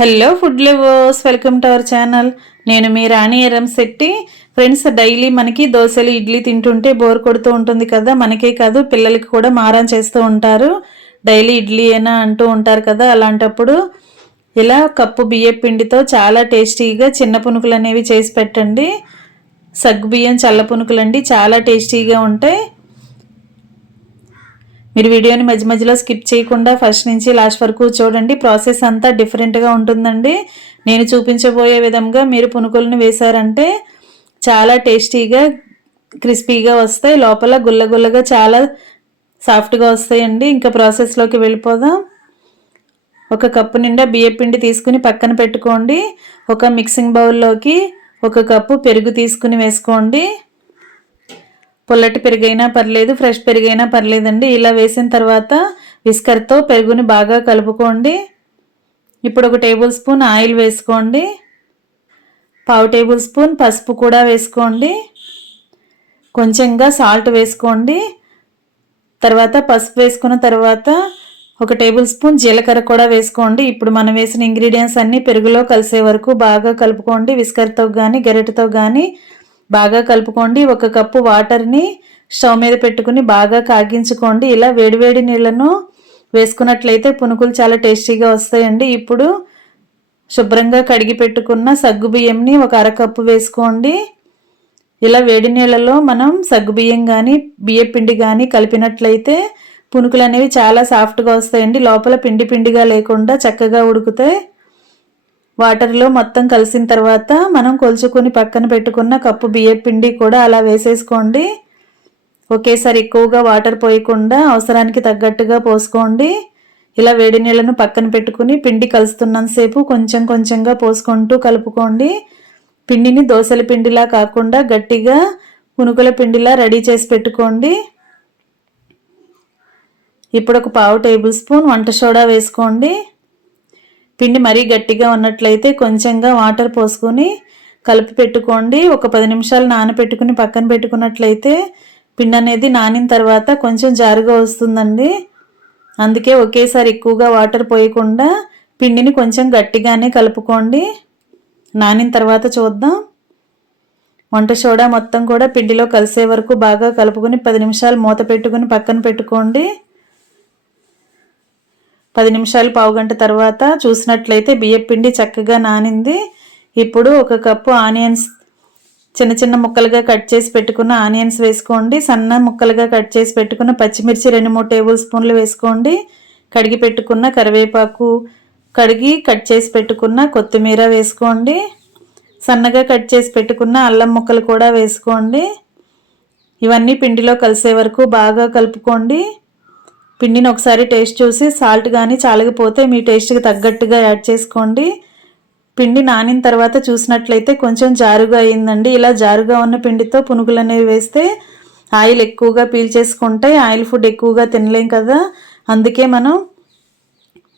Hello food lovers, welcome to our channel. నేను మీ రాణి Eramsetti. Friends, daily మనకి దోశలు ఇడ్లీ తింటుంటే బోర్ కొడుతూ ఉంటుంది కదా. మనకే కాదు పిల్లలకి కూడా మారం చేస్తూ ఉంటారు. డైలీ ఇడ్లీ అయినా అంటూ ఉంటారు కదా. అలాంటప్పుడు ఇలా కప్పు బియ్యం పిండితో చాలా టేస్టీగా చిన్న పునుకులు అనేవి చేసి పెట్టండి. సగ్గు బియ్యం చల్ల పునుకులు అండి, చాలా టేస్టీగా ఉంటాయి. మీరు వీడియోని మధ్య మధ్యలో స్కిప్ చేయకుండా ఫస్ట్ నుంచి లాస్ట్ వరకు చూడండి. ప్రాసెస్ అంతా డిఫరెంట్గా ఉంటుందండి. నేను చూపించబోయే విధంగా మీరు పునుకులను వేశారంటే చాలా టేస్టీగా క్రిస్పీగా వస్తాయి, లోపల గుల్లగుల్లగా చాలా సాఫ్ట్గా వస్తాయండి. ఇంకా ప్రాసెస్లోకి వెళ్ళిపోదాం. ఒక కప్పు నిండా బియ్యం పిండి తీసుకుని పక్కన పెట్టుకోండి. ఒక మిక్సింగ్ బౌల్లోకి ఒక కప్పు పెరుగు తీసుకుని వేసుకోండి. పుల్లటి పెరుగైనా పర్లేదు, ఫ్రెష్ పెరుగైనా పర్లేదండి. ఇలా వేసిన తర్వాత విస్కర్తో పెరుగుని బాగా కలుపుకోండి. ఇప్పుడు ఒక టేబుల్ స్పూన్ ఆయిల్ వేసుకోండి. పావు టేబుల్ స్పూన్ పసుపు కూడా వేసుకోండి. కొంచెంగా సాల్ట్ వేసుకోండి. తర్వాత పసుపు వేసుకున్న తర్వాత ఒక టేబుల్ స్పూన్ జీలకర్ర కూడా వేసుకోండి. ఇప్పుడు మనం వేసిన ఇంగ్రీడియంట్స్ అన్నీ పెరుగులో కలిసే వరకు బాగా కలుపుకోండి. విస్కర్తో కానీ గరిటెతో కానీ బాగా కలుపుకోండి. ఒక కప్పు వాటర్ని స్టవ్ మీద పెట్టుకుని బాగా కాగించుకోండి. ఇలా వేడివేడి నీళ్ళను వేసుకున్నట్లయితే పునుకులు చాలా టేస్టీగా వస్తాయండి. ఇప్పుడు శుభ్రంగా కడిగి పెట్టుకున్న సగ్గు బియ్యంని ఒక అరకప్పు వేసుకోండి. ఇలా వేడి నీళ్ళలో మనం సగ్గు బియ్యం కానీ బియ్యం పిండి కానీ కలిపినట్లయితే పునుకులు అనేవి చాలా సాఫ్ట్గా వస్తాయండి. లోపల పిండి పిండిగా లేకుండా చక్కగా ఉడుకుతాయి. వాటర్లో మొత్తం కలిసిన తర్వాత మనం కొలుచుకొని పక్కన పెట్టుకున్న కప్పు బియ్యం పిండి కూడా అలా వేసేసుకోండి. ఒకేసారి ఎక్కువగా వాటర్ పోయకుండా అవసరానికి తగ్గట్టుగా పోసుకోండి. ఇలా వేడి నీళ్ళను పక్కన పెట్టుకుని పిండి కలుస్తున్నంతసేపు కొంచెం కొంచెంగా పోసుకుంటూ కలుపుకోండి. పిండిని దోశల పిండిలా కాకుండా గట్టిగా పునుకుల పిండిలా రెడీ చేసి పెట్టుకోండి. ఇప్పుడు ఒక పావు టేబుల్ స్పూన్ వంట సోడా వేసుకోండి. పిండి మరీ గట్టిగా ఉన్నట్లయితే కొంచెంగా వాటర్ పోసుకొని కలిపి పెట్టుకోండి. ఒక 10 నిమిషాలు నానబెట్టుకుని పక్కన పెట్టుకున్నట్లయితే పిండి అనేది నానిన తర్వాత కొంచెం జారుగా వస్తుందండి. అందుకే ఒకేసారి ఎక్కువగా వాటర్ పోయకుండా పిండిని కొంచెం గట్టిగానే కలుపుకోండి. నానిన తర్వాత చూద్దాం. వంట సోడా మొత్తం కూడా పిండిలో కలిసే వరకు బాగా కలుపుకొని 10 నిమిషాలు మూత పెట్టుకుని పక్కన పెట్టుకోండి. 10 నిమిషాలు పావుగంట తర్వాత చూసినట్లయితే బియ్యం పిండి చక్కగా నానింది. ఇప్పుడు ఒక కప్పు ఆనియన్స్ చిన్న చిన్న ముక్కలుగా కట్ చేసి పెట్టుకున్న ఆనియన్స్ వేసుకోండి. సన్న ముక్కలుగా కట్ చేసి పెట్టుకున్న పచ్చిమిర్చి 2-3 టేబుల్ స్పూన్లు వేసుకోండి. కడిగి పెట్టుకున్న కరివేపాకు, కడిగి కట్ చేసి పెట్టుకున్న కొత్తిమీర వేసుకోండి. సన్నగా కట్ చేసి పెట్టుకున్న అల్లం ముక్కలు కూడా వేసుకోండి. ఇవన్నీ పిండిలో కలిసే వరకు బాగా కలుపుకోండి. పిండిని ఒకసారి టేస్ట్ చూసి సాల్ట్ కానీ చాలకపోతే మీ టేస్ట్కి తగ్గట్టుగా యాడ్ చేసుకోండి. పిండి నానిన తర్వాత చూసినట్లయితే కొంచెం జారుగా అయిందండి. ఇలా జారుగా ఉన్న పిండితో పునుగులు అనేవి వేస్తే ఆయిల్ ఎక్కువగా పీల్చేసుకుంటాయి. ఆయిల్ ఫుడ్ ఎక్కువగా తినలేం కదా. అందుకే మనం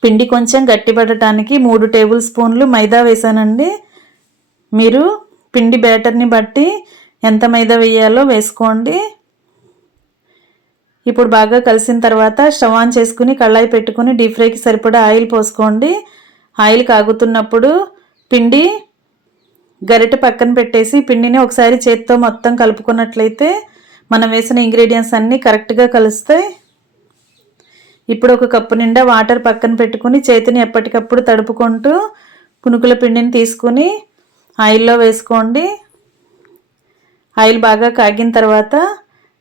పిండి కొంచెం గట్టిపడటానికి 3 టేబుల్ స్పూన్లు మైదా వేసానండి. మీరు పిండి బ్యాటర్ని బట్టి ఎంత మైదా వేయాలో వేసుకోండి. ఇప్పుడు బాగా కలిసిన తర్వాత స్టవ్ ఆన్ చేసుకుని కళాయి పెట్టుకుని డీప్ ఫ్రైకి సరిపడా ఆయిల్ పోసుకోండి. ఆయిల్ కాగుతున్నప్పుడు పిండి గరిటె పక్కన పెట్టేసి పిండిని ఒకసారి చేత్తో మొత్తం కలుపుకున్నట్లయితే మనం వేసిన ఇంగ్రీడియంట్స్ అన్నీ కరెక్ట్గా కలుస్తాయి. ఇప్పుడు ఒక కప్పు నిండా వాటర్ పక్కన పెట్టుకుని చేతిని ఎప్పటికప్పుడు తడుపుకుంటూ పునుకుల పిండిని తీసుకుని ఆయిల్లో వేసుకోండి. ఆయిల్ బాగా కాగిన తర్వాత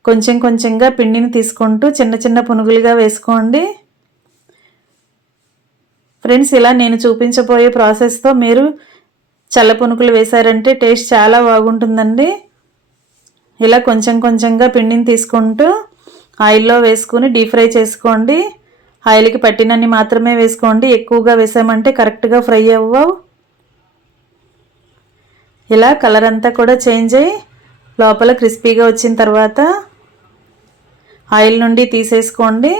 కొంచెం కొంచెంగా పిండిని తీసుకుంటూ చిన్న చిన్న పునుగులుగా వేసుకోండి. ఫ్రెండ్స్, ఇలా నేను చూపించబోయే ప్రాసెస్తో మీరు చల్ల పునుకులు వేశారంటే టేస్ట్ చాలా బాగుంటుందండి. ఇలా కొంచెం కొంచెంగా పిండిని తీసుకుంటూ ఆయిల్లో వేసుకుని డీప్ ఫ్రై చేసుకోండి. ఆయిల్కి పట్టినన్ని మాత్రమే వేసుకోండి. ఎక్కువగా వేసామంటే కరెక్ట్గా ఫ్రై అవ్వవు. ఇలా కలర్ అంతా కూడా చేంజ్ అయ్యి లోపల క్రిస్పీగా వచ్చిన తర్వాత ఆయిల్ నుండి తీసేసుకోండి.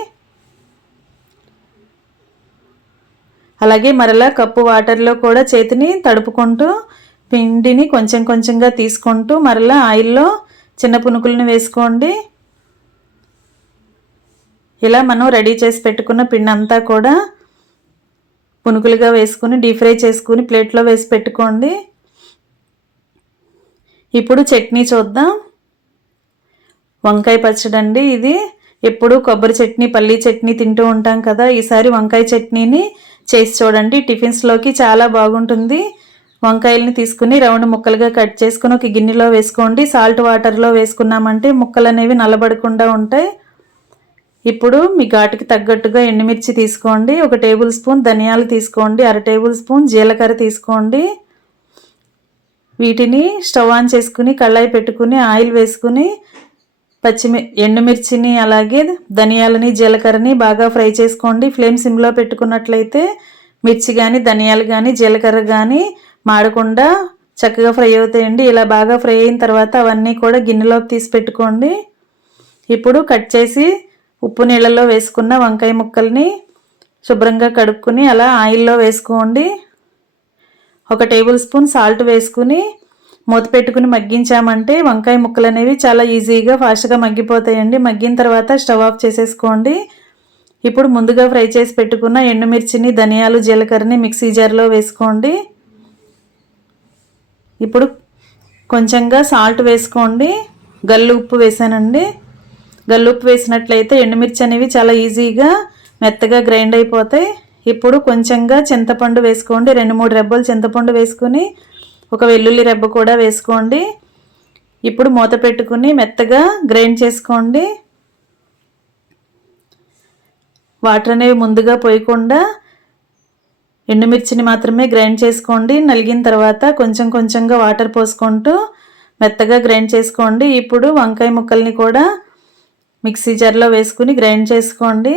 అలాగే మరలా కప్పు వాటర్లో కూడా చేతిని తడుపుకుంటూ పిండిని కొంచెం కొంచెంగా తీసుకుంటూ మరలా ఆయిల్లో చిన్న పునుకులను వేసుకోండి. ఇలా మనం రెడీ చేసి పెట్టుకున్న పిండి అంతా కూడా పునుకులుగా వేసుకుని డీప్ ఫ్రై చేసుకుని ప్లేట్లో వేసి పెట్టుకోండి. ఇప్పుడు చట్నీ చూద్దాం. వంకాయ పచ్చడి అండి ఇది. ఎప్పుడు కొబ్బరి చట్నీ పల్లీ చట్నీ తింటూ ఉంటాం కదా, ఈసారి వంకాయ చట్నీని చేసి చూడండి. టిఫిన్స్లోకి చాలా బాగుంటుంది. వంకాయలని తీసుకుని రౌండ్ ముక్కలుగా కట్ చేసుకుని ఒక గిన్నెలో వేసుకోండి. సాల్ట్ వాటర్లో వేసుకున్నామంటే ముక్కలు అనేవి నల్లబడకుండా ఉంటాయి. ఇప్పుడు మీ ఘాటుకి తగ్గట్టుగా ఎండుమిర్చి తీసుకోండి. 1 టేబుల్ స్పూన్ ధనియాలు తీసుకోండి. 1/2 టేబుల్ స్పూన్ జీలకర్ర తీసుకోండి. వీటిని స్టవ్ ఆన్ చేసుకుని కళాయి పెట్టుకుని ఆయిల్ వేసుకుని ఎండుమిర్చిని అలాగే ధనియాలని జీలకర్రని బాగా ఫ్రై చేసుకోండి. ఫ్లేమ్ సిమ్లో పెట్టుకున్నట్లయితే మిర్చి కానీ ధనియాలు కానీ జీలకర్ర కానీ మాడకుండా చక్కగా ఫ్రై అవుతాయండి. ఇలా బాగా ఫ్రై అయిన తర్వాత అవన్నీ కూడా గిన్నెలోకి తీసి పెట్టుకోండి. ఇప్పుడు కట్ చేసి ఉప్పు నీళ్ళలో వేసుకున్న వంకాయ ముక్కల్ని శుభ్రంగా కడుక్కుని అలా ఆయిల్లో వేసుకోండి. 1 టేబుల్ స్పూన్ సాల్ట్ వేసుకుని మూత పెట్టుకుని మగ్గించామంటే వంకాయ ముక్కలు అనేవి చాలా ఈజీగా ఫాస్ట్గా మగ్గిపోతాయండి. మగ్గిన తర్వాత స్టవ్ ఆఫ్ చేసేసుకోండి. ఇప్పుడు ముందుగా ఫ్రై చేసి పెట్టుకున్న ఎండుమిర్చిని ధనియాలు జీలకర్రని మిక్సీ జార్లో వేసుకోండి. ఇప్పుడు కొంచెంగా సాల్ట్ వేసుకోండి. గల్లు ఉప్పు వేసానండి. గల్లు ఉప్పు వేసినట్లయితే ఎండుమిర్చి అనేవి చాలా ఈజీగా మెత్తగా గ్రైండ్ అయిపోతాయి. ఇప్పుడు కొంచెంగా చింతపండు వేసుకోండి. 2-3 రెబ్బలు చింతపండు వేసుకుని ఒక వెల్లుల్లి రెబ్బ కూడా వేసుకోండి. ఇప్పుడు మూత పెట్టుకుని మెత్తగా గ్రైండ్ చేసుకోండి. వాటర్ అనేవి ముందుగా పోయకుండా ఎండుమిర్చిని మాత్రమే గ్రైండ్ చేసుకోండి. నలిగిన తర్వాత కొంచెం కొంచెంగా వాటర్ పోసుకుంటూ మెత్తగా గ్రైండ్ చేసుకోండి. ఇప్పుడు వంకాయ ముక్కల్ని కూడా మిక్సీ జార్లో వేసుకుని గ్రైండ్ చేసుకోండి.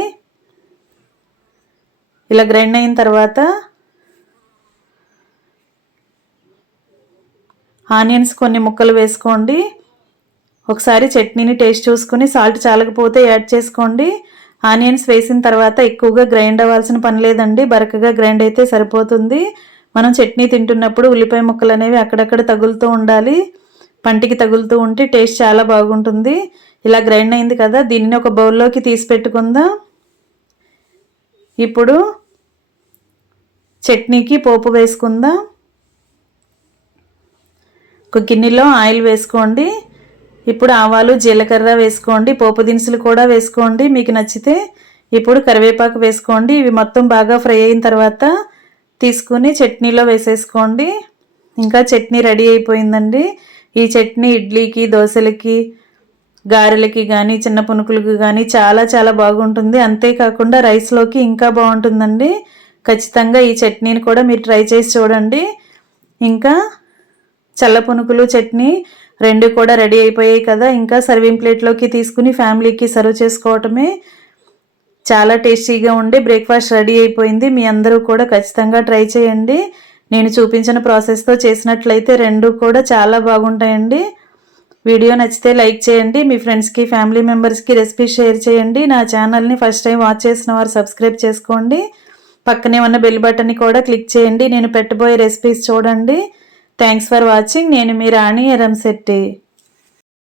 ఇలా గ్రైండ్ అయిన తర్వాత ఆనియన్స్ కొన్ని ముక్కలు వేసుకోండి. ఒకసారి చట్నీని టేస్ట్ చూసుకుని సాల్ట్ చాలకపోతే యాడ్ చేసుకోండి. ఆనియన్స్ వేసిన తర్వాత ఎక్కువగా గ్రైండ్ అవ్వాల్సిన పని లేదండి. బరకగా గ్రైండ్ అయితే సరిపోతుంది. మనం చట్నీ తింటున్నప్పుడు ఉల్లిపాయ ముక్కలు అనేవి అక్కడక్కడ తగులుతూ ఉండాలి. పంటికి తగులుతూ ఉంటే టేస్ట్ చాలా బాగుంటుంది. ఇలా గ్రైండ్ అయింది కదా, దీనిని ఒక బౌల్లోకి తీసి పెట్టుకుందాం. ఇప్పుడు చట్నీకి పోపు వేసుకుందాం. ఒక గిన్నెలో ఆయిల్ వేసుకోండి. ఇప్పుడు ఆవాలు జీలకర్ర వేసుకోండి. పోపు దినుసులు కూడా వేసుకోండి మీకు నచ్చితే. ఇప్పుడు కరివేపాకు వేసుకోండి. ఇవి మొత్తం బాగా ఫ్రై అయిన తర్వాత తీసుకుని చట్నీలో వేసేసుకోండి. ఇంకా చట్నీ రెడీ అయిపోయిందండి. ఈ చట్నీ ఇడ్లీకి దోశలకి గారెలకి కానీ చిన్న పునుకులకి కానీ చాలా చాలా బాగుంటుంది. అంతేకాకుండా రైస్లోకి ఇంకా బాగుంటుందండి. ఖచ్చితంగా ఈ చట్నీని కూడా మీరు ట్రై చేసి చూడండి. ఇంకా చల్ల పునుకులు చట్నీ 2 కూడా రెడీ అయిపోయాయి కదా. ఇంకా సర్వింగ్ ప్లేట్లోకి తీసుకుని ఫ్యామిలీకి సర్వ్ చేసుకోవటమే. చాలా టేస్టీగా ఉండే బ్రేక్ఫాస్ట్ రెడీ అయిపోయింది. మీ అందరూ కూడా ఖచ్చితంగా ట్రై చేయండి. నేను చూపించిన ప్రాసెస్తో చేసినట్లయితే 2 కూడా చాలా బాగుంటాయండి. వీడియో నచ్చితే లైక్ చేయండి. మీ ఫ్రెండ్స్కి ఫ్యామిలీ మెంబర్స్కి రెసిపీ షేర్ చేయండి. నా ఛానల్ని ఫస్ట్ టైం వాచ్ చేసిన వారు సబ్స్క్రైబ్ చేసుకోండి. పక్కనే ఉన్న బెల్ బటన్ని కూడా క్లిక్ చేయండి. నేను పెట్టబోయే రెసిపీస్ చూడండి. Thanks for watching. నేను మీ రాణి ఎరంశెట్టి.